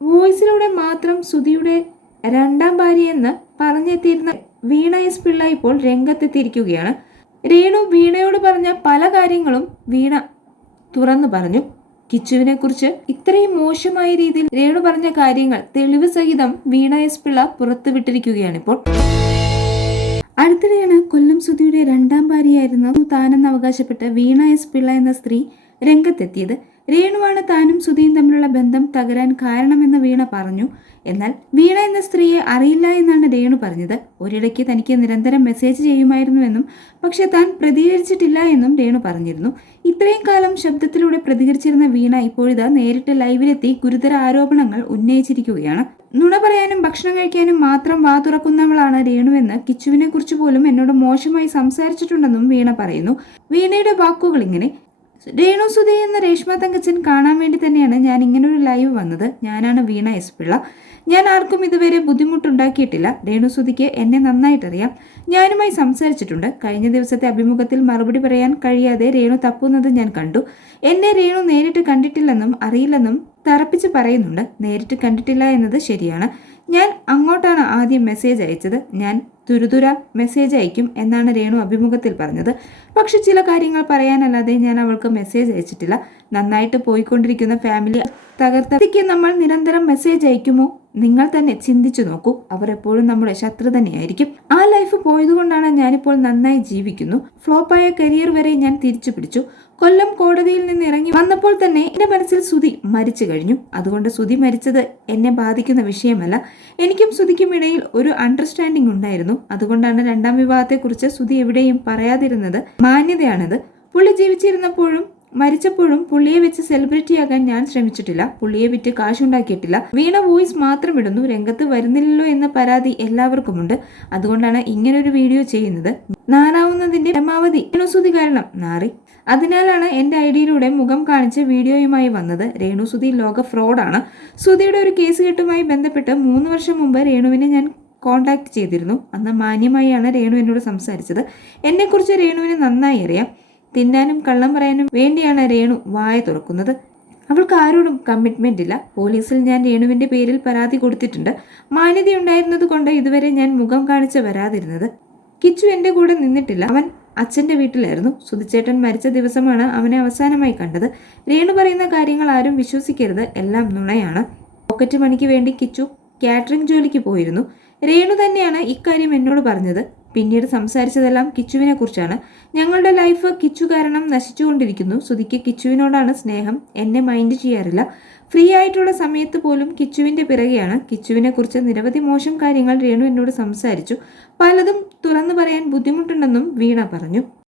വോയിസിലൂടെ മാത്രം സുധിയുടെ രണ്ടാം ഭാര്യയെന്ന് പറഞ്ഞെത്തിയിരുന്ന വീണ എസ് പിള്ള ഇപ്പോൾ രംഗത്തെത്തിയിരിക്കുകയാണ്. രേണു വീണയോട് പറഞ്ഞ പല കാര്യങ്ങളും വീണ തുറന്നു പറഞ്ഞു. കിച്ചുവിനെ കുറിച്ച് ഇത്രയും മോശമായ രീതിയിൽ രേണു പറഞ്ഞ കാര്യങ്ങൾ തെളിവ് സഹിതം വീണ എസ് പിള്ള പുറത്തുവിട്ടിരിക്കുകയാണ് ഇപ്പോൾ അടുത്തിടെയാണ് കൊല്ലം സുധിയുടെ രണ്ടാം ഭാര്യയായിരുന്നു താനെന്ന് അവകാശപ്പെട്ട് വീണ എസ് പിള്ള എന്ന സ്ത്രീ രംഗത്തെത്തിയത്. രേണുവാണ് താനും സുധിയും തമ്മിലുള്ള ബന്ധം തകരാൻ കാരണമെന്ന് വീണ പറഞ്ഞു. എന്നാൽ വീണ എന്ന സ്ത്രീയെ അറിയില്ല എന്നാണ് രേണു പറഞ്ഞത്. ഒരിടയ്ക്ക് തനിക്ക് നിരന്തരം മെസ്സേജ് ചെയ്യുമായിരുന്നുവെന്നും പക്ഷെ താൻ പ്രതികരിച്ചിട്ടില്ല എന്നും രേണു പറഞ്ഞിരുന്നു. ഇത്രയും കാലം ശബ്ദത്തിലൂടെ പ്രതികരിച്ചിരുന്ന വീണ ഇപ്പോഴിതാ നേരിട്ട് ലൈവിലെത്തി ഗുരുതര ആരോപണങ്ങൾ ഉന്നയിച്ചിരിക്കുകയാണ്. നുണ പറയാനും ഭക്ഷണം കഴിക്കാനും മാത്രം വാ തുറക്കുന്നവളാണ് രേണുവെന്ന് കിച്ചുവിനെ കുറിച്ച് പോലും എന്നോട് മോശമായി സംസാരിച്ചിട്ടുണ്ടെന്നും വീണ പറയുന്നു. വീണയുടെ വാക്കുകൾ ഇങ്ങനെ രേണു സുധി എന്ന രേഷ്മ തങ്കച്ചൻ കാണാൻ വേണ്ടി തന്നെയാണ് ഞാൻ ഇങ്ങനൊരു ലൈവ് വന്നത്. ഞാനാണ് വീണ എസ് പിള്ള. ഞാൻ ആർക്കും ഇതുവരെ ബുദ്ധിമുട്ടുണ്ടാക്കിയിട്ടില്ല. രേണു സുധിക്ക് എന്നെ നന്നായിട്ടറിയാം. ഞാനുമായി സംസാരിച്ചിട്ടുണ്ട്. കഴിഞ്ഞ ദിവസത്തെ അഭിമുഖത്തിൽ മറുപടി പറയാൻ കഴിയാതെ രേണു തപ്പുന്നത് ഞാൻ കണ്ടു. എന്നെ രേണു നേരിട്ട് കണ്ടിട്ടില്ലെന്നും അറിയില്ലെന്നും തറപ്പിച്ച് പറയുന്നുണ്ട്. നേരിട്ട് കണ്ടിട്ടില്ല എന്നത് ശരിയാണ്. ഞാൻ അങ്ങോട്ടാണ് ആദ്യം മെസ്സേജ് അയച്ചത്. ഞാൻ തുരുതുര മെസ്സേജ് അയക്കും എന്നാണ് രേണു അഭിമുഖത്തിൽ പറഞ്ഞത്. പക്ഷെ ചില കാര്യങ്ങൾ പറയാനല്ലാതെ ഞാൻ അവൾക്ക് മെസ്സേജ് അയച്ചിട്ടില്ല. നന്നായിട്ട് പോയിക്കൊണ്ടിരിക്കുന്ന ഫാമിലി തകർത്തേക്ക് നമ്മൾ നിരന്തരം മെസ്സേജ് അയക്കുമോ? നിങ്ങൾ തന്നെ ചിന്തിച്ചു നോക്കൂ. അവർ എപ്പോഴും നമ്മുടെ ശത്രു തന്നെയായിരിക്കും. ആ ലൈഫ് പോയതുകൊണ്ടാണ് ഞാനിപ്പോൾ നന്നായി ജീവിക്കുന്നു. ഫ്ലോപ്പായ കരിയർ വരെ ഞാൻ തിരിച്ചു പിടിച്ചു. കൊല്ലം കോടതിയിൽ നിന്ന് ഇറങ്ങി വന്നപ്പോൾ തന്നെ എന്റെ മനസ്സിൽ സുതി മരിച്ചു കഴിഞ്ഞു. അതുകൊണ്ട് സുതി മരിച്ചത് എന്നെ ബാധിക്കുന്ന വിഷയമല്ല. എനിക്കും സുതിക്കും ഇടയിൽ ഒരു അണ്ടർസ്റ്റാൻഡിംഗ് ഉണ്ടായിരുന്നു. അതുകൊണ്ടാണ് രണ്ടാം വിവാഹത്തെക്കുറിച്ച് സുതി എവിടെയും പറയാതിരുന്നത്. മാന്യതയാണത്. പുള്ളി ജീവിച്ചിരുന്നപ്പോഴും മരിച്ചപ്പോഴും പുള്ളിയെ വെച്ച് സെലിബ്രിറ്റിയാകാൻ ഞാൻ ശ്രമിച്ചിട്ടില്ല. പുള്ളിയെ വിറ്റ് കാശുണ്ടാക്കിയിട്ടില്ല. വീണ വോയിസ് മാത്രം ഇടുന്നു. രംഗത്ത് വരുന്നില്ലല്ലോ എന്ന പരാതി എല്ലാവർക്കുമുണ്ട്. അതുകൊണ്ടാണ് ഇങ്ങനൊരു വീഡിയോ ചെയ്യുന്നത്. നാറാവുന്നതിന്റെ പരമാവധി രേണുസുതി കാരണം നാറി. അതിനാലാണ് എന്റെ ഐഡിയിലൂടെ മുഖം കാണിച്ച് വീഡിയോയുമായി വന്നത്. രേണുസുതി ലോക ഫ്രോഡാണ്. സുതിയുടെ ഒരു കേസ് കെട്ടുമായി ബന്ധപ്പെട്ട് മൂന്ന് വർഷം മുമ്പ് രേണുവിനെ ഞാൻ കോൺടാക്ട് ചെയ്തിരുന്നു. അന്ന് മാന്യമായാണ് രേണു എന്നോട് സംസാരിച്ചത്. എന്നെക്കുറിച്ച് രേണുവിന് നന്നായി അറിയാം. തിന്നാനും കള്ളം പറയാനും വേണ്ടിയാണ് രേണു വായ തുറക്കുന്നത്. അവൾക്ക് ആരോടും കമ്മിറ്റ്മെന്റ് ഇല്ല. പോലീസിൽ ഞാൻ രേണുവിന്റെ പേരിൽ പരാതി കൊടുത്തിട്ടുണ്ട്. മാന്യതയുണ്ടായിരുന്നത് കൊണ്ട് ഇതുവരെ ഞാൻ മുഖം കാണിച്ച് വരാതിരുന്നത്. കിച്ചു എന്റെ കൂടെ നിന്നിട്ടില്ല. അവൻ അച്ഛന്റെ വീട്ടിലായിരുന്നു. സുധിച്ചേട്ടൻ മരിച്ച ദിവസമാണ് അവനെ അവസാനമായി കണ്ടത്. രേണു പറയുന്ന കാര്യങ്ങൾ ആരും വിശ്വസിക്കരുത്. എല്ലാം നുണയാണ്. പോക്കറ്റ് മണിക്ക് വേണ്ടി കിച്ചു കാറ്ററിംഗ് ജോലിക്ക് പോയിരുന്നു. രേണു തന്നെയാണ് ഇക്കാര്യം എന്നോട് പറഞ്ഞത്. പിന്നീട് സംസാരിച്ചതെല്ലാം കിച്ചുവിനെ കുറിച്ചാണ്. ഞങ്ങളുടെ ലൈഫ് കിച്ചു കാരണം നശിച്ചുകൊണ്ടിരിക്കുന്നു. സുധിക്ക് കിച്ചുവിനോടാണ് സ്നേഹം. എന്നെ മൈൻഡ് ചെയ്യാറില്ല. ഫ്രീ ആയിട്ടുള്ള സമയത്ത് പോലും കിച്ചുവിന്റെ പിറകെയാണ്. കിച്ചുവിനെ കുറിച്ച് നിരവധി മോശം കാര്യങ്ങൾ രേണു എന്നോട് സംസാരിച്ചു. പലതും തുറന്നു പറയാൻ ബുദ്ധിമുട്ടുണ്ടെന്നും വീണ പറഞ്ഞു.